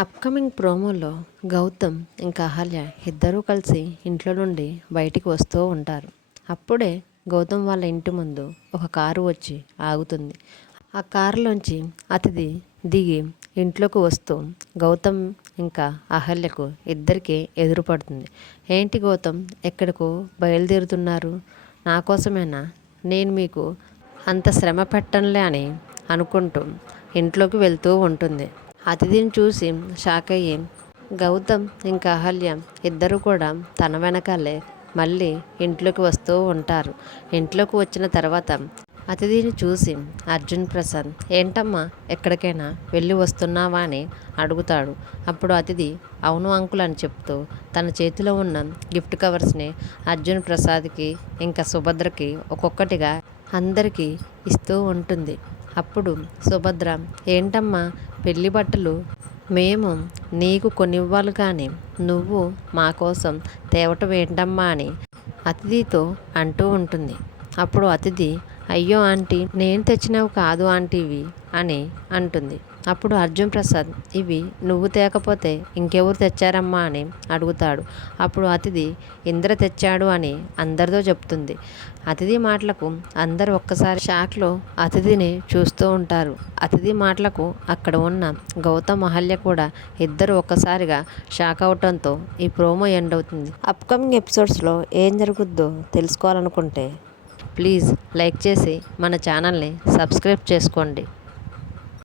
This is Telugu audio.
అప్కమింగ్ ప్రోమోలో గౌతమ్ ఇంకా అహల్య ఇద్దరూ కలిసి ఇంట్లో నుండి బయటికి వస్తూ ఉంటారు. అప్పుడే గౌతమ్ వాళ్ళ ఇంటి ముందు ఒక కారు వచ్చి ఆగుతుంది. ఆ కారులోంచి అతిథి దిగి ఇంట్లోకి వస్తూ గౌతమ్ ఇంకా అహల్యకు ఇద్దరికి ఎదురుపడుతుంది. ఏంటి గౌతమ్, ఎక్కడికో బయలుదేరుతున్నారు? నా కోసమేనా? నేను మీకు అంత శ్రమ పెట్టనులే అని అనుకుంటూ ఇంట్లోకి వెళ్తూ ఉంటుంది. అతిథిని చూసి షాక్ అయ్యి గౌతమ్ ఇంకా అహల్య ఇద్దరు కూడా తన వెనకాలే మళ్ళీ ఇంట్లోకి వస్తూ ఉంటారు. ఇంట్లోకి వచ్చిన తర్వాత అతిథిని చూసి అర్జున్ ప్రసాద్, ఏంటమ్మా, ఎక్కడికైనా వెళ్ళి వస్తున్నావా అని అడుగుతాడు. అప్పుడు అతిథి అవును అంకుల్ అని చెప్తూ తన చేతిలో ఉన్న గిఫ్ట్ కవర్స్ని అర్జున్ ప్రసాద్కి ఇంకా సుభద్రకి ఒక్కొక్కటిగా అందరికీ ఇస్తూ ఉంటుంది. అప్పుడు సుభద్ర, ఏంటమ్మా, పెళ్లి బట్టలు మేము నీకు కొనివ్వాలి కానీ నువ్వు మా కోసం తేవటం ఏంటమ్మా అని అతిథితో అంటూ ఉంటుంది. అప్పుడు అతిథి, అయ్యో ఆంటీ, నేను తెచ్చినవి కాదు ఆంటీ ఇవి అని అంటుంది. అప్పుడు అర్జున్ ప్రసాద్, ఇవి నువ్వు తేకపోతే ఇంకెవరు తెచ్చారమ్మా అని అడుగుతాడు. అప్పుడు అతిథి ఇంద్ర తెచ్చాడు అని అందరితో చెప్తుంది. అతిథి మాటలకు అందరూ ఒక్కసారి షాక్లో అతిథిని చూస్తూ ఉంటారు. అతిథి మాటలకు అక్కడ ఉన్న గౌతమ్ అహల్య కూడా ఇద్దరు ఒక్కసారిగా షాక్ అవటంతో ఈ ప్రోమో ఎండ్ అవుతుంది. అప్కమింగ్ ఎపిసోడ్స్లో ఏం జరుగుద్దో తెలుసుకోవాలనుకుంటే ప్లీజ్ లైక్ చేసి మన ఛానల్ని సబ్స్క్రైబ్ చేసుకోండి.